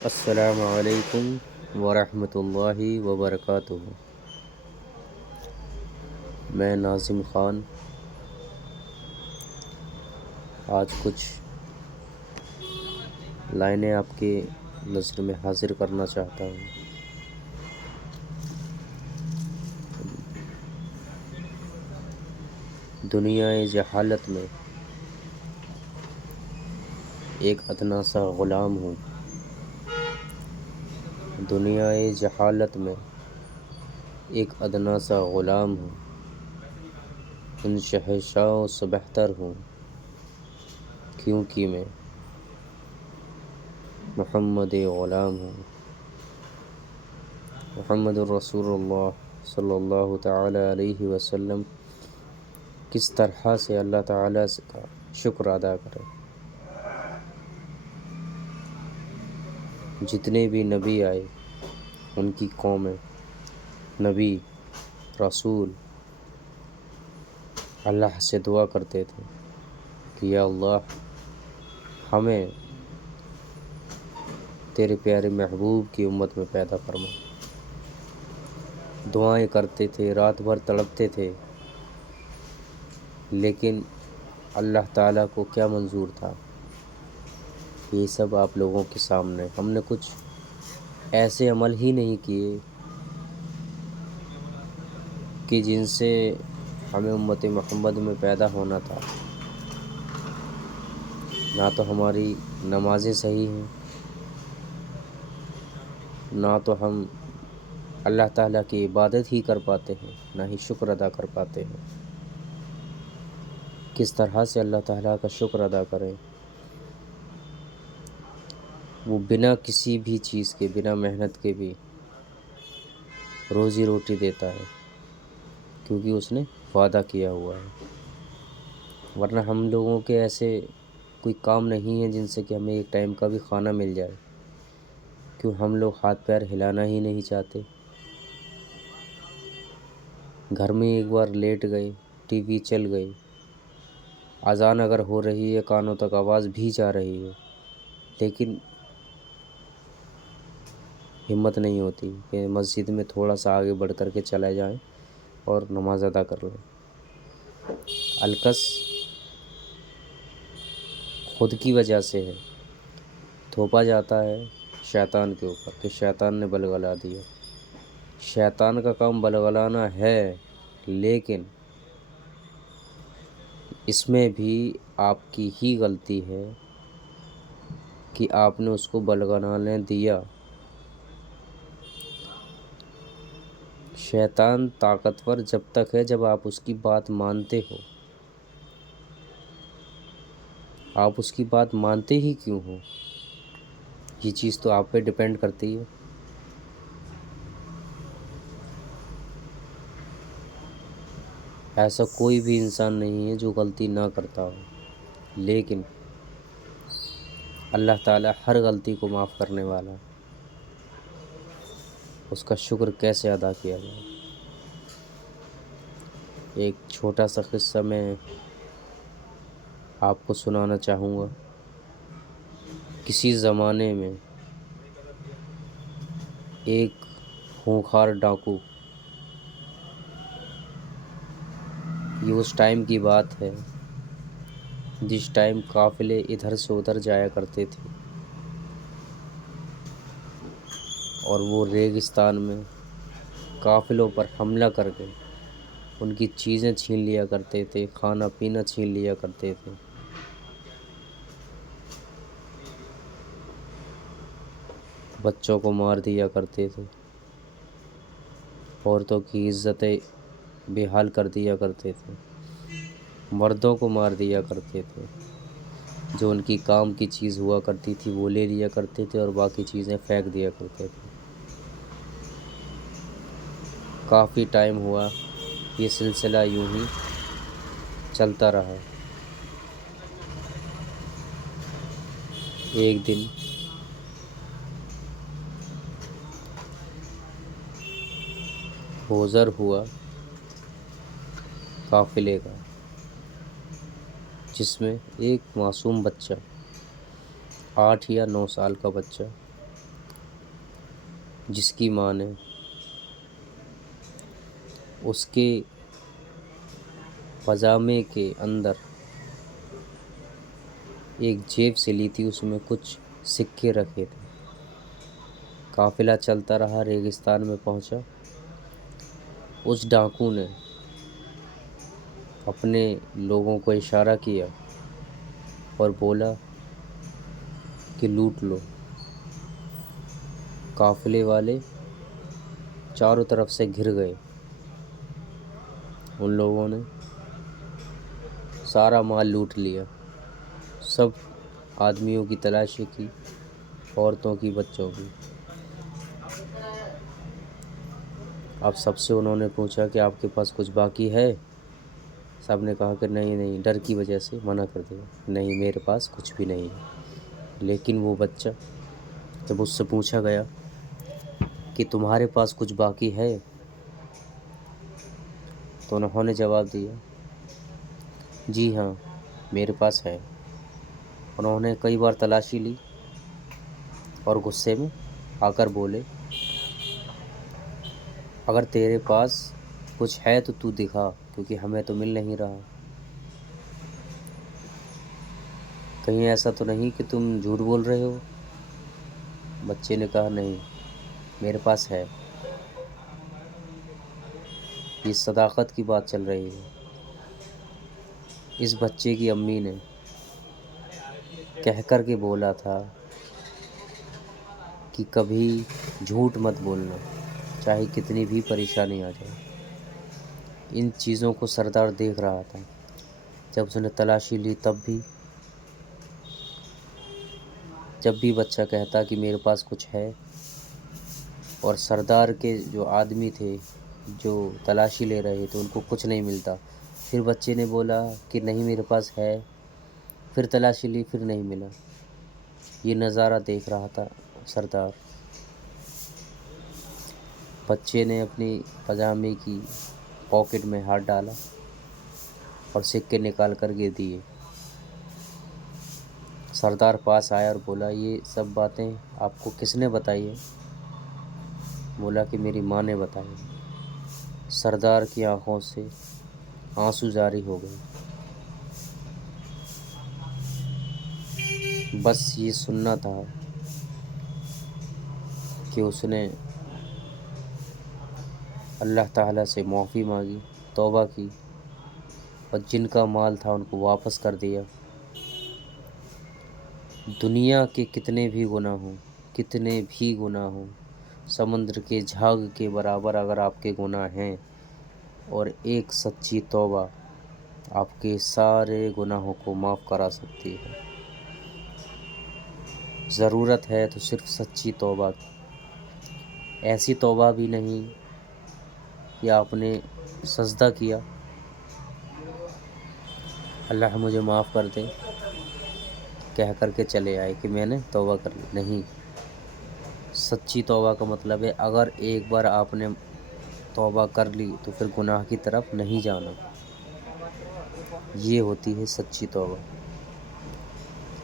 السلام علیکم ورحمۃ اللہ وبرکاتہ۔ میں ناظم خان آج کچھ لائنیں آپ کے نظر میں حاضر کرنا چاہتا ہوں۔ دنیا جہالت میں ایک ادنا سا غلام ہوں، دنیا جہالت میں ایک ادنا سا غلام ہوں، ان شہنشاہوں سے بہتر ہوں، کیونکہ میں محمد غلام ہوں۔ محمد الرسول اللہ صلی اللہ تعالی علیہ وسلم کس طرح سے اللہ تعالیٰ کا شکر ادا کرے۔ جتنے بھی نبی آئے ان کی قومیں، نبی رسول اللہ سے دعا کرتے تھے کہ یا اللہ ہمیں تیرے پیارے محبوب کی امت میں پیدا فرما۔ دعائیں کرتے تھے، رات بھر تڑپتے تھے، لیکن اللہ تعالیٰ کو کیا منظور تھا؟ یہ سب آپ لوگوں کے سامنے۔ ہم نے کچھ ایسے عمل ہی نہیں کیے کہ جن سے ہمیں امت محمد میں پیدا ہونا تھا۔ نہ تو ہماری نمازیں صحیح ہیں، نہ تو ہم اللہ تعالیٰ کی عبادت ہی کر پاتے ہیں، نہ ہی شکر ادا کر پاتے ہیں۔ کس طرح سے اللہ تعالیٰ کا شکر ادا کریں؟ وہ بنا کسی بھی چیز کے، بنا محنت کے بھی روزی روٹی دیتا ہے، کیونکہ اس نے وعدہ کیا ہوا ہے۔ ورنہ ہم لوگوں کے ایسے کوئی کام نہیں ہے جن سے کہ ہمیں ایک ٹائم کا بھی کھانا مل جائے، کیوں ہم لوگ ہاتھ پیر ہلانا ہی نہیں چاہتے۔ گھر میں ایک بار لیٹ گئے، ٹی وی چل گئی، اذان اگر ہو رہی ہے کانوں تک آواز بھی جا رہی ہے، لیکن ہمت نہیں ہوتی کہ مسجد میں تھوڑا سا آگے بڑھ کر کے چلے جائیں اور نماز ادا کر لیں۔ الکس خود کی وجہ سے ہے، تھوپا جاتا ہے شیطان کے اوپر کہ شیطان نے بلگلا دیا۔ شیطان کا کام بلگلانا ہے، لیکن اس میں بھی آپ کی ہی غلطی ہے کہ آپ نے اس کو بلگلانے دیا۔ شیطان طاقتور جب تک ہے جب آپ اس کی بات مانتے ہو۔ آپ اس کی بات مانتے ہی کیوں ہو؟ یہ چیز تو آپ پہ ڈیپینڈ کرتی ہے۔ ایسا کوئی بھی انسان نہیں ہے جو غلطی نہ کرتا ہو، لیکن اللہ تعالیٰ ہر غلطی کو معاف کرنے والا ہے۔ اس کا شکر کیسے ادا کیا جائے؟ ایک چھوٹا سا قصہ میں آپ کو سنانا چاہوں گا۔ کسی زمانے میں ایک خونخوار ڈاکو، یہ اس ٹائم کی بات ہے جس ٹائم قافلے ادھر سے ادھر جایا کرتے تھے، اور وہ ریگستان میں قافلوں پر حملہ کر کے ان کی چیزیں چھین لیا کرتے تھے، کھانا پینا چھین لیا کرتے تھے۔ بچوں کو مار دیا کرتے تھے، عورتوں کی عزتیں بے حال کر دیا کرتے تھے، مردوں کو مار دیا کرتے تھے۔ جو ان کی کام کی چیز ہوا کرتی تھی وہ لے لیا کرتے تھے اور باقی چیزیں پھینک دیا کرتے تھے۔ کافی ٹائم ہوا یہ سلسلہ یوں ہی چلتا رہا۔ ایک دن حوضر ہوا قافلے کا، جس میں ایک معصوم بچہ، 8 یا 9 سال کا بچہ جس کی ماں نے اس کے پاجامے کے اندر ایک جیب سے لی تھی، اس میں کچھ سکے رکھے تھے۔ قافلہ چلتا رہا، ریگستان میں پہنچا۔ اس ڈاکو نے اپنے لوگوں کو اشارہ کیا اور بولا کہ لوٹ لو۔ قافلے والے چاروں طرف سے گھر گئے۔ ان لوگوں نے سارا مال لوٹ لیا، سب آدمیوں کی تلاشی کی، عورتوں کی، بچوں کی۔ اب سب سے انہوں نے پوچھا کہ آپ کے پاس کچھ باقی ہے؟ سب نے کہا کہ نہیں، ڈر کی وجہ سے منع کر دیا، نہیں میرے پاس کچھ بھی نہیں ہے۔ لیکن وہ بچہ جب اس سے پوچھا گیا کہ تمہارے پاس کچھ باقی ہے، تو انہوں نے جواب دیا جی ہاں میرے پاس ہے۔ انہوں نے کئی بار تلاشی لی اور غصے میں آ کر بولے اگر تیرے پاس کچھ ہے تو دکھا، کیونکہ ہمیں تو مل نہیں رہا۔ کہیں ایسا تو نہیں کہ تم جھوٹ بول رہے ہو؟ بچے نے کہا نہیں میرے پاس ہے۔ یہ صداقت کی بات چل رہی ہے۔ اس بچے کی امی نے کہہ کر کے بولا تھا کہ کبھی جھوٹ مت بولنا، چاہے کتنی بھی پریشانی آ جائے۔ ان چیزوں کو سردار دیکھ رہا تھا۔ جب اس نے تلاشی لی جب بھی بچہ کہتا کہ میرے پاس کچھ ہے، اور سردار کے جو آدمی تھے جو تلاشی لے رہے تھے ان کو کچھ نہیں ملتا، پھر بچے نے بولا کہ نہیں میرے پاس ہے، پھر تلاشی لی، پھر نہیں ملا۔ یہ نظارہ دیکھ رہا تھا سردار۔ بچے نے اپنی پاجامے کی پاکٹ میں ہاتھ ڈالا اور سکے نکال کر کے دیے۔ سردار پاس آیا اور بولا یہ سب باتیں آپ کو کس نے بتائی ہے؟ بولا کہ میری ماں نے بتائی۔ سردار کی آنکھوں سے آنسو جاری ہو گئے۔ بس یہ سننا تھا کہ اس نے اللہ تعالیٰ سے معافی مانگی، توبہ کی، اور جن کا مال تھا ان کو واپس کر دیا۔ دنیا کے کتنے بھی گناہ ہوں، سمندر کے جھاگ کے برابر اگر آپ کے گناہ ہیں، اور ایک سچی توبہ آپ کے سارے گناہوں کو معاف کرا سکتی ہے۔ ضرورت ہے تو صرف سچی توبہ کی، ایسی توبہ بھی نہیں کہ آپ نے سجدہ کیا اللہ مجھے معاف کر دے کہہ کر کے چلے آئے کہ میں نے توبہ کر لی، نہیں۔ سچی توبہ کا مطلب ہے اگر ایک بار آپ نے توبہ کر لی تو پھر گناہ کی طرف نہیں جانا، یہ ہوتی ہے سچی توبہ۔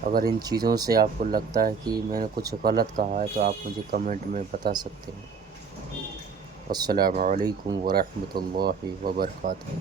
اگر ان چیزوں سے آپ کو لگتا ہے کہ میں نے کچھ غلط کہا ہے تو آپ مجھے کمنٹ میں بتا سکتے ہیں۔ السلام علیکم ورحمۃ اللہ وبرکاتہ۔